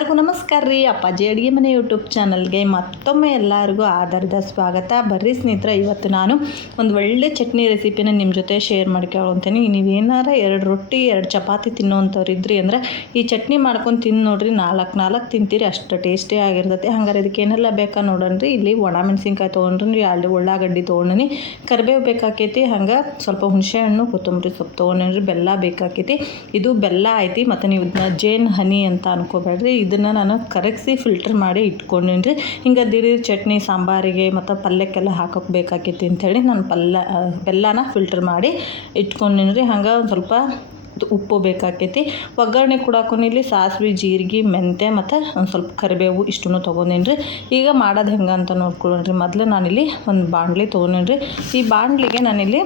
ಎಲ್ಲರಿಗೂ ನಮಸ್ಕಾರ ರೀ. ಅಪ್ಪಾಜಿ ಅಡುಗೆ ಮನೆ ಯೂಟ್ಯೂಬ್ ಚಾನಲ್ಗೆ ಮತ್ತೊಮ್ಮೆ ಎಲ್ಲರಿಗೂ ಆಧಾರದ ಸ್ವಾಗತ. ಬರ್ರಿ ಸ್ನೇಹಿತರೆ, ಇವತ್ತು ನಾನು ಒಂದು ಒಳ್ಳೆ ಚಟ್ನಿ ರೆಸಿಪಿನ ನಿಮ್ಮ ಜೊತೆ ಶೇರ್ ಮಾಡ್ಕೊಳ್ತೀನಿ. ನೀವೇನಾರ 2 ರೊಟ್ಟಿ 2 ಚಪಾತಿ ತಿನ್ನೋವಂಥವ್ರು ಇದ್ರಿ ಅಂದರೆ ಈ ಚಟ್ನಿ ಮಾಡ್ಕೊಂಡು ತಿಂದು ನೋಡ್ರಿ, 4 ತಿಂತೀರಿ, ಅಷ್ಟು ಟೇಸ್ಟಿ ಆಗಿರ್ತೈತಿ. ಹಂಗಾರೆ ಇದಕ್ಕೆ ಏನೆಲ್ಲ ಬೇಕಾ ನೋಡೋಣ್ರಿ. ಇಲ್ಲಿ ಒಣಮೆಣಸಿನ್ಕಾಯಿ ತೊಗೊಂಡ್ರಿ, ಅಲ್ಲಿ ಉಳ್ಳಾಗಡ್ಡಿ ತೊಗೊಂಡಿನಿ, ಕರಿಬೇವು ಬೇಕಾಕೈತಿ, ಹಂಗೆ ಸ್ವಲ್ಪ ಹುಣಸೆ ಹಣ್ಣು, ಕೊತ್ತಂಬರಿ ಸೊಪ್ಪು ತೊಗೊಂಡ್ರಿ, ಬೆಲ್ಲ ಬೇಕಾಕೈತಿ. ಇದು ಬೆಲ್ಲ ಐತಿ, ಮತ್ತು ನೀವು ಇದನ್ನ ಜೇನ್ ಹನಿ ಅಂತ ಅನ್ಕೋಬೇಡ್ರಿ. ಇದನ್ನು ನಾನು ಕರಗಿಸಿ ಫಿಲ್ಟರ್ ಮಾಡಿ ಇಟ್ಕೊಂಡೇನ್ರಿ. ಹಿಂಗೆ ದಿಢೀರ್ ಚಟ್ನಿ ಸಾಂಬಾರಿಗೆ ಮತ್ತು ಪಲ್ಯಕ್ಕೆಲ್ಲ ಹಾಕೋಕೆ ಬೇಕಾಕೈತಿ ಅಂಥೇಳಿ ನಾನು ಬೆಲ್ಲನ ಫಿಲ್ಟರ್ ಮಾಡಿ ಇಟ್ಕೊಂಡೇನ್ರಿ. ಹಂಗೆ ಒಂದು ಸ್ವಲ್ಪ ಉಪ್ಪು ಬೇಕಾಕೈತಿ. ಒಗ್ಗರಣೆ ಕೊಡಾಕು ಇಲ್ಲಿ ಸಾಸಿವೆ, ಜೀರಿಗೆ, ಮೆಂತ್ಯ ಮತ್ತು ಒಂದು ಸ್ವಲ್ಪ ಕರಿಬೇವು ಇಷ್ಟನ್ನು ತೊಗೊಂಡೇನ್ರಿ. ಈಗ ಮಾಡೋದು ಹೆಂಗೆ ಅಂತ ನೋಡ್ಕೊಳ್ಳೋಣ್ರಿ. ಮೊದಲು ನಾನಿಲ್ಲಿ ಒಂದು ಬಾಣಲಿ ತೊಗೊಂಡೇನ್ರಿ. ಈ ಬಾಣಲಿಗೆ ನಾನಿಲ್ಲಿ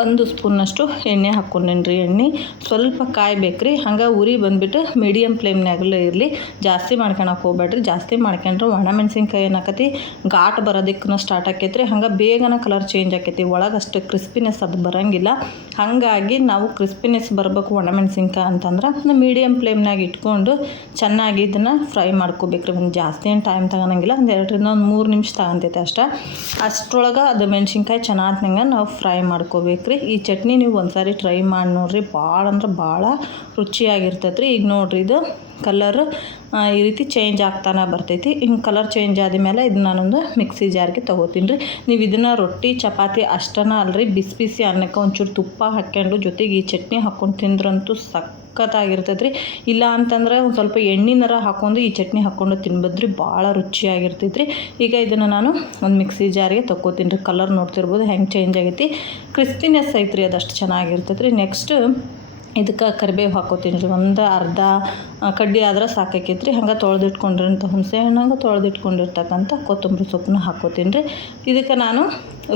1 ಸ್ಪೂನಷ್ಟು ಎಣ್ಣೆ ಹಾಕ್ಕೊಂಡೇನ್ರಿ. ಎಣ್ಣೆ ಸ್ವಲ್ಪ ಕಾಯ್ಬೇಕ್ರಿ. ಹಂಗೆ ಉರಿ ಬಂದುಬಿಟ್ಟು ಮೀಡಿಯಮ್ ಫ್ಲೇಮ್ನಾಗಲೇ ಇರಲಿ, ಜಾಸ್ತಿ ಮಾಡ್ಕೊಳಕ್ಕೆ ಹೋಗ್ಬೇಡ್ರಿ. ಜಾಸ್ತಿ ಮಾಡ್ಕೊಂಡ್ರೆ ಒಣಮೆಣ್ಸಿನ್ಕಾಯಿ ಏನಾಕತಿ ಘಾಟ್ ಬರೋದಕ್ಕೂ ಸ್ಟಾರ್ಟ್ ಆಕೈತ್ರಿ. ಹಂಗೆ ಬೇಗನೆ ಕಲರ್ ಚೇಂಜ್ ಆಕೈತಿ, ಒಳಗೆ ಅಷ್ಟು ಕ್ರಿಸ್ಪಿನೆಸ್ ಅದು ಬರೋಂಗಿಲ್ಲ. ಹಾಗಾಗಿ ನಾವು ಕ್ರಿಸ್ಪಿನೆಸ್ ಬರಬೇಕು ಒಣಮೆಣ್ಸಿನ್ಕಾಯಿ ಅಂತಂದ್ರೆ ಮೀಡಿಯಮ್ ಫ್ಲೇಮ್ನಾಗ ಇಟ್ಕೊಂಡು ಚೆನ್ನಾಗಿ ಇದನ್ನು ಫ್ರೈ ಮಾಡ್ಕೋಬೇಕ್ರಿ. ಒಂದು ಜಾಸ್ತಿ ಏನು ಟೈಮ್ ತಗೊಳಂಗಿಲ್ಲ, ಒಂದು 2 ರಿಂದ 3 ನಿಮಿಷ ತಗೊಂತೈತೆ ಅಷ್ಟರೊಳಗೆ ಅದು ಮೆಣ್ಸಿನ್ಕಾಯಿ ಚೆನ್ನಾಗಿ ನಾವು ಫ್ರೈ ಮಾಡ್ಕೋಬೇಕು ರೀ. ಈ ಚಟ್ನಿ ನೀವು ಒಂದ್ಸಾರಿ ಟ್ರೈ ಮಾಡಿ ನೋಡ್ರಿ, ಭಾಳ ಅಂದ್ರೆ ಭಾಳ ರುಚಿಯಾಗಿರ್ತೈತೆ ರೀ. ಈಗ ನೋಡ್ರಿ, ಇದು ಕಲರ್ ಈ ರೀತಿ ಚೇಂಜ್ ಆಗ್ತಾನೆ ಬರ್ತೈತಿ. ಹಿಂಗೆ ಕಲರ್ ಚೇಂಜ್ ಆದಮೇಲೆ ಇದನ್ನ ನಾನೊಂದು ಮಿಕ್ಸಿ ಜಾರ್ಗೆ ತೊಗೋತೀನಿ ರೀ. ನೀವು ಇದನ್ನು ರೊಟ್ಟಿ ಚಪಾತಿ ಅಷ್ಟನ ಅಲ್ರಿ, ಬಿಸಿ ಬಿಸಿ ಅನ್ನಕ್ಕೆ ಒಂಚೂರು ತುಪ್ಪ ಹಾಕ್ಕೊಂಡು ಜೊತೆಗೆ ಈ ಚಟ್ನಿ ಹಾಕ್ಕೊಂಡು ತಿಂದ್ರಂತೂ ಸಖತ್ತಾಗಿರ್ತೈತೆ ರೀ. ಇಲ್ಲ ಅಂತಂದ್ರೆ ಒಂದು ಸ್ವಲ್ಪ ಎಣ್ಣೆನಾರ ಹಾಕ್ಕೊಂಡು ಈ ಚಟ್ನಿ ಹಾಕ್ಕೊಂಡು ತಿನ್ಬೋದ್ರಿ, ಭಾಳ ರುಚಿಯಾಗಿರ್ತೈತೆ ರೀ. ಈಗ ಇದನ್ನು ನಾನು ಒಂದು ಮಿಕ್ಸಿ ಜಾರಿಗೆ ತೊಗೋತೀನಿ ರೀ. ಕಲರ್ ನೋಡ್ತಿರ್ಬೋದು ಹೆಂಗೆ ಚೇಂಜ್ ಆಗೈತಿ, ಕ್ರಿಸ್ಪಿನೆಸ್ ಐತ್ರಿ, ಅದಷ್ಟು ಚೆನ್ನಾಗಿರ್ತೈತೆ ರೀ. ನೆಕ್ಸ್ಟ್ ಇದಕ್ಕೆ ಕರಿಬೇವು ಹಾಕೋತೀನಿ ರೀ. ಒಂದು ಅರ್ಧ ಕಡ್ಡಿ ಆದ್ರೆ ಸಾಕಾಕೈತ್ರಿ. ಹಂಗೆ ತೊಳೆದಿಟ್ಕೊಂಡಿರೋಂಥ ಹುಣಸೆ ಹಣ್ಣಂಗೆ ತೊಳೆದಿಟ್ಕೊಂಡಿರ್ತಕ್ಕಂಥ ಕೊತ್ತಂಬರಿ ಸೊಪ್ಪನ್ನ ಹಾಕೋತೀನಿ ರೀ. ಇದಕ್ಕೆ ನಾನು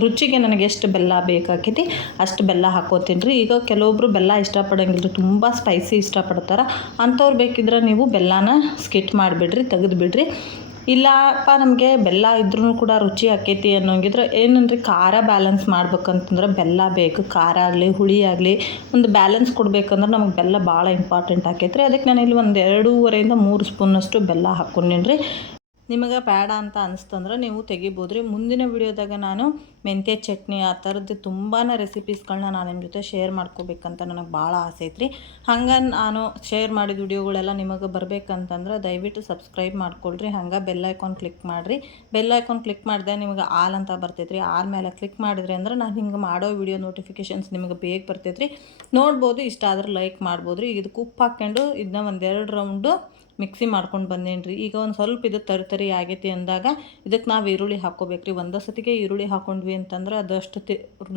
ರುಚಿಗೆ ನನಗೆ ಎಷ್ಟು ಬೆಲ್ಲ ಬೇಕಾಕೈತಿ ಅಷ್ಟು ಬೆಲ್ಲ ಹಾಕೋತೀನಿ ರೀ. ಈಗ ಕೆಲವೊಬ್ರು ಬೆಲ್ಲ ಇಷ್ಟಪಡೋಂಗಿಲ್ಲ, ತುಂಬ ಸ್ಪೈಸಿ ಇಷ್ಟಪಡ್ತಾರೆ. ಅಂಥವ್ರು ಬೇಕಿದ್ರೆ ನೀವು ಬೆಲ್ಲನ ಸ್ಕಿಟ್ ಮಾಡಿಬಿಡ್ರಿ, ತೆಗೆದುಬಿಡ್ರಿ. ಇಲ್ಲಪ್ಪ ನಮಗೆ ಬೆಲ್ಲ ಇದ್ರೂ ಕೂಡ ರುಚಿ ಆಕೈತಿ ಅನ್ನೋಂಗಿದ್ರೆ ಏನಂದ್ರೆ ಖಾರ ಬ್ಯಾಲೆನ್ಸ್ ಮಾಡ್ಬೇಕಂತಂದ್ರೆ ಬೆಲ್ಲ ಬೇಕು. ಖಾರ ಆಗಲಿ ಹುಳಿ ಆಗಲಿ ಒಂದು ಬ್ಯಾಲೆನ್ಸ್ ಕೊಡ್ಬೇಕಂದ್ರೆ ನಮಗೆ ಬೆಲ್ಲ ಭಾಳ ಇಂಪಾರ್ಟೆಂಟ್ ಆಕೈತ್ರಿ. ಅದಕ್ಕೆ ನಾನು ಇಲ್ಲಿ ಒಂದು 2.5 ರಿಂದ 3 ಸ್ಪೂನಷ್ಟು ಬೆಲ್ಲ ಹಾಕ್ಕೊಂಡೇನಿ ರೀ. ನಿಮಗೆ ಬೇಡ ಅಂತ ಅನಿಸ್ತಂದ್ರೆ ನೀವು ತೆಗಿಬೋದು ರೀ. ಮುಂದಿನ ವಿಡಿಯೋದಾಗ ನಾನು ಮೆಂತ್ಯ ಚಟ್ನಿ ಆ ಥರದ್ದು ತುಂಬಾ ರೆಸಿಪೀಸ್ಗಳನ್ನ ನಾನು ನಿಮ್ಮ ಜೊತೆ ಶೇರ್ ಮಾಡ್ಕೋಬೇಕಂತ ನನಗೆ ಭಾಳ ಆಸೆ ಐತ್ರಿ. ಹಂಗೆ ನಾನು ಶೇರ್ ಮಾಡಿದ ವಿಡಿಯೋಗಳೆಲ್ಲ ನಿಮಗೆ ಬರಬೇಕಂತಂದ್ರೆ ದಯವಿಟ್ಟು ಸಬ್ಸ್ಕ್ರೈಬ್ ಮಾಡ್ಕೊಳ್ರಿ. ಹಂಗೆ ಬೆಲ್ ಐಕಾನ್ ಕ್ಲಿಕ್ ಮಾಡಿರಿ. ಬೆಲ್ ಐಕಾನ್ ಕ್ಲಿಕ್ ಮಾಡಿದೆ ನಿಮಗೆ ಆಲ್ ಅಂತ ಬರ್ತೈತ್ರಿ. ಆಲ್ ಮೇಲೆ ಕ್ಲಿಕ್ ಮಾಡಿದ್ರಿ ಅಂದ್ರೆ ನಾನು ಹಿಂಗೆ ಮಾಡೋ ವಿಡಿಯೋ ನೋಟಿಫಿಕೇಷನ್ಸ್ ನಿಮಗೆ ಬೇಗ ಬರ್ತೈತ್ರಿ, ನೋಡ್ಬೋದು. ಇಷ್ಟ ಆದ್ರೆ ಲೈಕ್ ಮಾಡ್ಬೋದು ರೀ. ಇದಕ್ಕೆ ಉಪ್ಪು ಹಾಕ್ಕೊಂಡು ಇದನ್ನ 1-2 ರೌಂಡು ಮಿಕ್ಸಿ ಮಾಡ್ಕೊಂಡು ಬಂದೇನಿ ರೀ. ಈಗ ಒಂದು ಸ್ವಲ್ಪ ಇದು ತರಿ ಆಗೈತಿ ಅಂದಾಗ ಇದಕ್ಕೆ ನಾವು ಈರುಳ್ಳಿ ಹಾಕ್ಕೋಬೇಕ್ರಿ. ಒಂದೇ ಸತಿಗೆ ಈರುಳ್ಳಿ ಹಾಕ್ಕೊಂಡ್ವಿ ಅಂತಂದ್ರೆ ಅದಷ್ಟು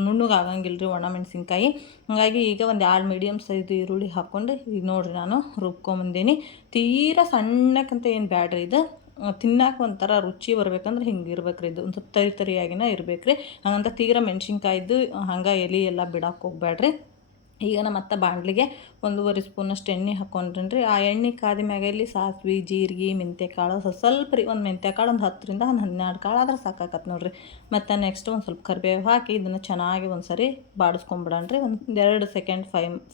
ನುಣ್ಣಗೆ ಆಗಂಗಿಲ್ಲ ರೀ ಒಣಮೆಣ್ಸಿನ್ಕಾಯಿ. ಹಾಗಾಗಿ ಈಗ ಒಂದು 2 ಮೀಡಿಯಮ್ ಸೈಜ್ ಈರುಳ್ಳಿ ಹಾಕ್ಕೊಂಡು ಈಗ ನೋಡಿರಿ ನಾನು ರುಬ್ಕೊಂಬಂದೀನಿ. ತೀರಾ ಸಣ್ಣಕ್ಕಂತ ಏನು ಬ್ಯಾಡ್ರಿ, ಇದು ತಿನ್ನಕ್ಕೆ ಒಂಥರ ರುಚಿ ಬರ್ಬೇಕಂದ್ರೆ ಹಿಂಗೆ ಇರ್ಬೇಕು ರೀ. ಇದು ಒಂದು ಸ್ವಲ್ಪ ತರಿಯಾಗಿನ ಇರ್ಬೇಕು ರೀ. ಹಂಗಂತ ತೀರಾ ಮೆಣ್ಸಿನ್ಕಾಯ್ದು ಹಂಗೆ ಎಲೆ ಎಲ್ಲ ಬಿಡಕ್ಕೆ ಹೋಗ್ಬೇಡ್ರಿ. ಈಗ ನಾನು ಮತ್ತೆ ಬಾಣಲಿಗೆ 1.5 ಸ್ಪೂನಷ್ಟು ಎಣ್ಣೆ ಹಾಕ್ಕೊಂಡ್ರಿ. ಆ ಎಣ್ಣೆ ಕಾದ ಮ್ಯಾಗ ಇಲ್ಲಿ ಸಾಸಿವೆ, ಜೀರಿಗೆ, ಮೆಂತ್ಯಕಾಳು ಸ್ವಲ್ಪ ರೀ. ಒಂದು ಮೆಂತ್ಯಕಾಳು ಒಂದು 10 ರಿಂದ 12 ಕಾಳು ಆದ್ರೆ ಸಾಕಾಕತ್ತೆ ನೋಡಿರಿ. ಮತ್ತು ನೆಕ್ಸ್ಟ್ ಒಂದು ಸ್ವಲ್ಪ ಕರಿಬೇವು ಹಾಕಿ ಇದನ್ನು ಚೆನ್ನಾಗಿ ಒಂದು ಸರಿ ಬಾಡಿಸ್ಕೊಂಬಿಡಣ್ರಿ. ಒಂದು 2 ಸೆಕೆಂಡ್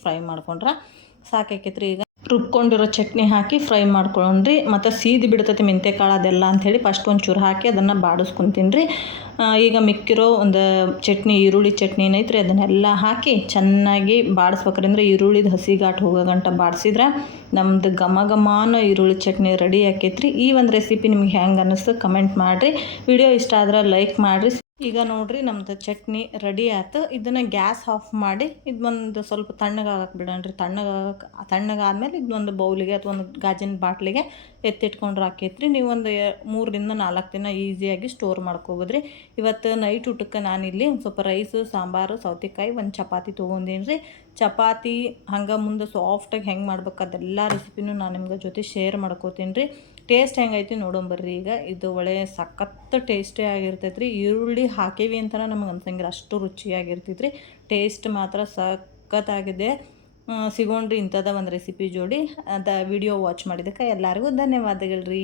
ಫ್ರೈ ಮಾಡ್ಕೊಂಡ್ರೆ ಸಾಕಾಕೈತ್ರಿ. ಈಗ ರುಬ್ಕೊಂಡಿರೋ ಚಟ್ನಿ ಹಾಕಿ ಫ್ರೈ ಮಾಡ್ಕೊಂಡ್ರಿ. ಮತ್ತು ಸೀದಿ ಬಿಡ್ತೈತಿ ಮೆಂತ್ಯಕಾಳು ಅದೆಲ್ಲ ಅಂಥೇಳಿ ಫಸ್ಟ್ ಒಂಚೂರು ಹಾಕಿ ಅದನ್ನು ಬಾಡಿಸ್ಕೊತೀನಿ ರೀ. ಈಗ ಮಿಕ್ಕಿರೋ ಒಂದು ಚಟ್ನಿ, ಈರುಳ್ಳಿ ಚಟ್ನಿ ಏನೈತ್ರಿ ಅದನ್ನೆಲ್ಲ ಹಾಕಿ ಚೆನ್ನಾಗಿ ಬಾಡಿಸ್ಬೇಕ್ರಿ. ಅಂದರೆ ಈರುಳ್ಳಿದು ಹಸಿ ಘಾಟ್ ಹೋಗೋ ಗಂಟ ಬಾಡಿಸಿದ್ರೆ ನಮ್ಮದು ಘಮ ಈರುಳ್ಳಿ ಚಟ್ನಿ ರೆಡಿ ಆಕೈತ್ರಿ. ಈ ಒಂದು ರೆಸಿಪಿ ನಿಮ್ಗೆ ಹೆಂಗೆ ಅನ್ನಿಸ್ತು ಕಮೆಂಟ್ ಮಾಡಿರಿ. ವಿಡಿಯೋ ಇಷ್ಟ ಆದ್ರೆ ಲೈಕ್ ಮಾಡಿರಿ. ಈಗ ನೋಡಿರಿ ನಮ್ಮದು ಚಟ್ನಿ ರೆಡಿ ಆಯ್ತು. ಇದನ್ನು ಗ್ಯಾಸ್ ಆಫ್ ಮಾಡಿ ಇದೊಂದು ಸ್ವಲ್ಪ ತಣ್ಣಗಾಗಕ್ಕೆ ಬಿಡೋಣ್ರಿ. ತಣ್ಣಗಾದ್ಮೇಲೆ ಇದೊಂದು ಬೌಲಿಗೆ ಅಥವಾ ಒಂದು ಗಾಜಿನ ಬಾಟ್ಲಿಗೆ ಎತ್ತಿಟ್ಕೊಂಡ್ರೆ ಆಕೈತ್ರಿ. ನೀವು ಒಂದು 3 ರಿಂದ 4 ದಿನ ಈಸಿಯಾಗಿ ಸ್ಟೋರ್ ಮಾಡ್ಕೋಬೋದ್ರಿ. ಇವತ್ತು ನೈಟ್ ಊಟಕ್ಕೆ ನಾನಿಲ್ಲಿ ಒಂದು ಸ್ವಲ್ಪ ರೈಸು, ಸಾಂಬಾರು, ಸೌತೆಕಾಯಿ, ಒಂದು ಚಪಾತಿ ತೊಗೊಂಡೀನಿ ರೀ. ಚಪಾತಿ ಹಂಗೆ ಮುಂದೆ ಸಾಫ್ಟಾಗಿ ಹೆಂಗೆ ಮಾಡ್ಬೇಕು ಅದೆಲ್ಲ ರೆಸಿಪಿನೂ ನಾನು ನಿಮ್ಗೆ ಜೊತೆ ಶೇರ್ ಮಾಡ್ಕೋತೀನಿ ರೀ. ಟೇಸ್ಟ್ ಹೆಂಗೈತಿ ನೋಡೋಂಬರ್ರಿ. ಈಗ ಇದು ಒಳ್ಳೆ ಸಖತ್ತು ಟೇಸ್ಟಿ ಆಗಿರ್ತೈತೆ ರೀ. ಈರುಳ್ಳಿ ಹಾಕೀವಿ ಅಂತಲೇ ನಮಗೆ ಅನ್ಸಂಗಿಲ್ಲ, ಅಷ್ಟು ರುಚಿಯಾಗಿರ್ತೈತೆ ರೀ. ಟೇಸ್ಟ್ ಮಾತ್ರ ಸಖತ್ತಾಗಿದೆ. ಸಿಗೋಣ್ರಿ ಇಂಥದ ಒಂದು ರೆಸಿಪಿ ಜೋಡಿ. ವಿಡಿಯೋ ವಾಚ್ ಮಾಡಿದ್ದಕ್ಕೆ ಎಲ್ಲರಿಗೂ ಧನ್ಯವಾದಗಳು ರೀ.